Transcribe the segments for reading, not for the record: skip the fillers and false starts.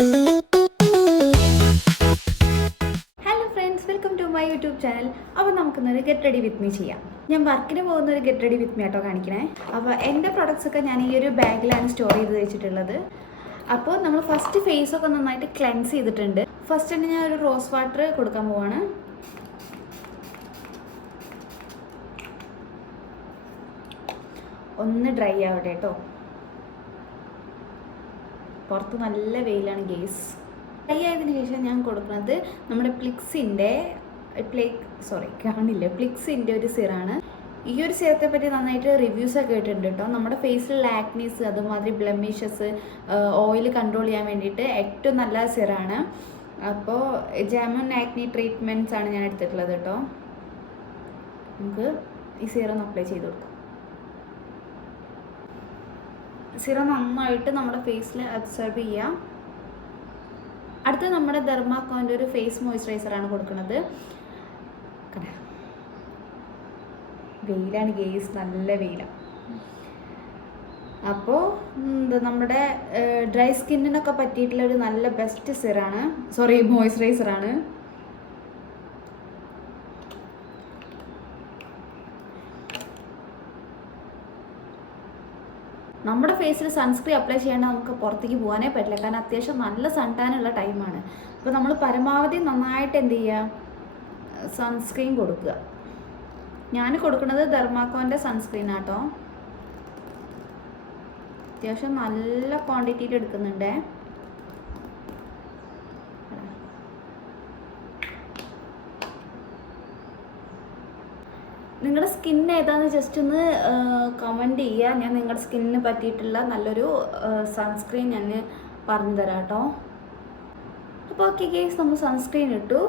Hello friends, welcome to my YouTube channel. അപ്പോൾ നമുക്കൊന്നൊരു get ready with me ചെയ്യാം. ഞാൻ വർക്കിന് പോകുന്ന ഒരു ഗെറ്റ് റെഡി വിത്ത് മീ ആട്ടോ കാണിക്കണേ. അപ്പോൾ എൻ്റെ പ്രൊഡക്ട്സ് ഒക്കെ ഞാൻ ഈ ഒരു ബാഗിലാണ് സ്റ്റോർ ചെയ്ത് വെച്ചിട്ടുള്ളത്. അപ്പോൾ നമ്മൾ ഫസ്റ്റ് ഫേസ് ഒക്കെ നന്നായിട്ട് ക്ലെൻസ് ചെയ്തിട്ടുണ്ട്. ഫസ്റ്റ് തന്നെ ഞാൻ ഒരു റോസ് വാട്ടർ കൊടുക്കാൻ പോവാണ്. ഒന്ന് ഡ്രൈ ആവട്ടെ കേട്ടോ. പുറത്ത് നല്ല വെയിലാണ് ഗേസ്. ഡ്രൈ ആയതിനു ശേഷം ഞാൻ കൊടുക്കുന്നത് നമ്മുടെ പ്ലിക്സിൻ്റെ ഒരു സിറാണ്. ഈ ഒരു സിറത്തെ പറ്റി നന്നായിട്ട് റിവ്യൂസൊക്കെ കേട്ടിട്ടുണ്ട് കേട്ടോ. നമ്മുടെ ഫേസിലുള്ള ആക്നീസ്, അതുമാതിരി ബ്ലെമിഷസ്, ഓയിൽ കൺട്രോൾ ചെയ്യാൻ വേണ്ടിയിട്ട് ഏറ്റവും നല്ല സിറാണ്. അപ്പോൾ ജാമുൻ ആക്നി ട്രീറ്റ്മെൻറ്റ്സ് ആണ് ഞാൻ എടുത്തിട്ടുള്ളത് കേട്ടോ. നമുക്ക് ഈ സിറം അപ്ലൈ ചെയ്ത് കൊടുക്കാം. സിറം നന്നായിട്ട് നമ്മുടെ ഫേസിൽ അബ്സോർബ് ചെയ്യാം. അടുത്ത് നമ്മുടെ ഡെർമാക്കോൻ്റെ ഒരു ഫേസ് മോയ്സ്ചറൈസറാണ് കൊടുക്കുന്നത്. വെയിലാണ് ഗേസ്, നല്ല വെയിലാണ്. അപ്പോൾ നമ്മുടെ ഡ്രൈ സ്കിന്നിനൊക്കെ പറ്റിയിട്ടുള്ള ഒരു നല്ല ബെസ്റ്റ് മോയ്സ്ചറൈസറാണ്. നമ്മുടെ ഫേസിൽ സൺസ്ക്രീൻ അപ്ലൈ ചെയ്യാണ്ട് നമുക്ക് പുറത്തേക്ക് പോകാനേ പറ്റില്ല, കാരണം അത്യാവശ്യം നല്ല സൺടാനുള്ള ടൈമാണ്. അപ്പോൾ നമ്മൾ പരമാവധി നന്നായിട്ട് എന്ത് ചെയ്യുക, സൺസ്ക്രീൻ കൊടുക്കുക. ഞാൻ കൊടുക്കുന്നത് ഡെർമാക്കോൻ്റെ സൺസ്ക്രീൻ ആട്ടോ. അത്യാവശ്യം നല്ല ക്വാണ്ടിറ്റിയിൽ എടുക്കുന്നുണ്ട്. നിങ്ങളുടെ സ്കിൻ ഏതാണെന്ന് ജസ്റ്റ് ഒന്ന് കമൻറ്റ് ചെയ്യുക. ഞാൻ നിങ്ങളുടെ സ്കിന്നിന് പറ്റിയിട്ടുള്ള നല്ലൊരു സൺസ്ക്രീൻ ഞാൻ പറഞ്ഞു തരാം കേട്ടോ. അപ്പോൾ ഓക്കെ ഗേസ്, നമ്മൾ സൺസ്ക്രീൻ ഇട്ടു.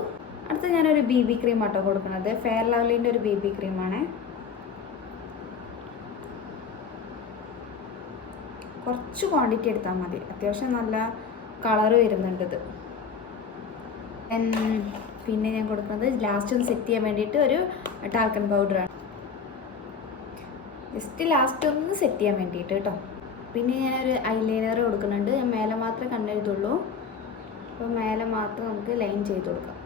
അടുത്ത ഞാനൊരു BB ക്രീം ആട്ടോ കൊടുക്കുന്നത്. ഫെയർ ലവ്ലിൻ്റെ ഒരു BB ക്രീമാണ്. കുറച്ച് ക്വാണ്ടിറ്റി എടുത്താൽ മതി, അത്യാവശ്യം നല്ല കളറ് വരുന്നുണ്ട് ഇത്. പിന്നെ ഞാൻ കൊടുക്കുന്നത് ലാസ്റ്റ് ഒന്ന് സെറ്റ് ചെയ്യാൻ വേണ്ടിയിട്ട് ഒരു ടാൽക്കൺ പൗഡറാണ്. ജസ്റ്റ് ലാസ്റ്റ് ഒന്ന് സെറ്റ് ചെയ്യാൻ വേണ്ടിയിട്ട് കേട്ടോ. പിന്നെ ഞാനൊരു ഐലൈനർ കൊടുക്കുന്നുണ്ട്. ഞാൻ മേലെ മാത്രമേ കണ്ണെഴുതുള്ളൂ. അപ്പോൾ മേലെ മാത്രം നമുക്ക് ലൈൻ ചെയ്ത് കൊടുക്കാം.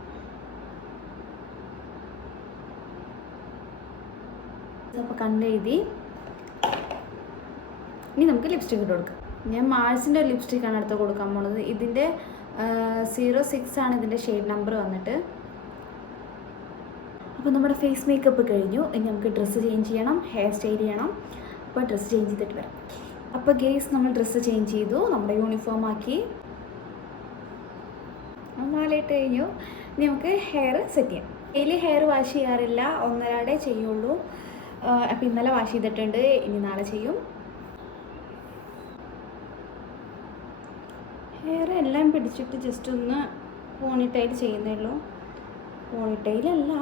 അപ്പോൾ കണ്ണെഴുതി ഇനി നമുക്ക് ലിപ്സ്റ്റിക് ഇട്ട് കൊടുക്കാം. ഞാൻ മാൾസിൻ്റെ ഒരു ലിപ്സ്റ്റിക്കാണ് അടുത്ത് കൊടുക്കാൻ പോണത്. ഇതിൻ്റെ 06 ആണ് ഇതിൻ്റെ ഷെയ്ഡ് നമ്പർ വന്നിട്ട്. അപ്പോൾ നമ്മുടെ ഫേസ് മേക്കപ്പ് കഴിഞ്ഞു. ഇനി നമുക്ക് ഡ്രസ്സ് ചേഞ്ച് ചെയ്യണം, ഹെയർ സ്റ്റൈൽ ചെയ്യണം. അപ്പോൾ ഡ്രസ്സ് ചേഞ്ച് ചെയ്തിട്ട് വരാം. അപ്പോൾ ഗേസ്, നമ്മൾ ഡ്രസ്സ് ചേഞ്ച് ചെയ്തു, നമ്മുടെ യൂണിഫോം ആക്കി, മാലയിട്ട് കഴിഞ്ഞു. ഇനി നമുക്ക് ഹെയർ സെറ്റ് ചെയ്യാം. ഡെയിലി ഹെയർ വാഷ് ചെയ്യാറില്ല, ഒന്നരാടെ ചെയ്യുള്ളൂ. അപ്പോൾ ഇന്നലെ വാഷ് ചെയ്തിട്ടുണ്ട്, ഇനി നാളെ ചെയ്യും. ഹെയർ എല്ലാം പിടിച്ചിട്ട് ജസ്റ്റ് ഒന്ന് പോണിറ്റൈൽ ചെയ്യുന്നേ ഉള്ളൂ. പോണിറ്റൈലല്ല,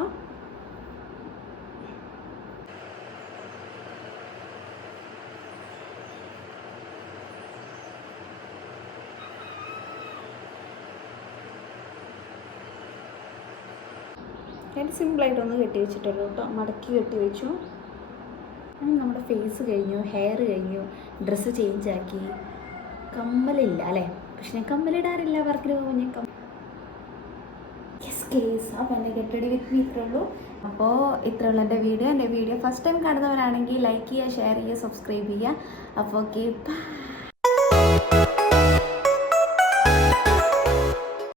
സിമ്പിളായിട്ടൊന്ന് കെട്ടി വെച്ചിട്ടുള്ളൂ കേട്ടോ. മടക്കി കെട്ടി വെച്ചു. നമ്മുടെ ഫേസ് കഴിഞ്ഞു, ഹെയർ കഴിഞ്ഞു, ഡ്രസ്സ് ചേഞ്ച് ആക്കി. കമ്മലില്ല അല്ലേ, പക്ഷെ ഞാൻ കമ്മലിടാറില്ല വർക്കിന് പോകുമ്പോൾ. ഞാൻ അപ്പോൾ എൻ്റെ ഗെറ്റ് റെഡി വിത്ത് മീ ഇത്രേ ഉള്ളൂ. അപ്പോൾ ഇത്രയുള്ള എൻ്റെ വീഡിയോ ഫസ്റ്റ് ടൈം കാണുന്നവരാണെങ്കിൽ ലൈക്ക് ചെയ്യുക, ഷെയർ ചെയ്യുക, സബ്സ്ക്രൈബ് ചെയ്യുക. അപ്പോൾ ഓക്കെ, ബൈ.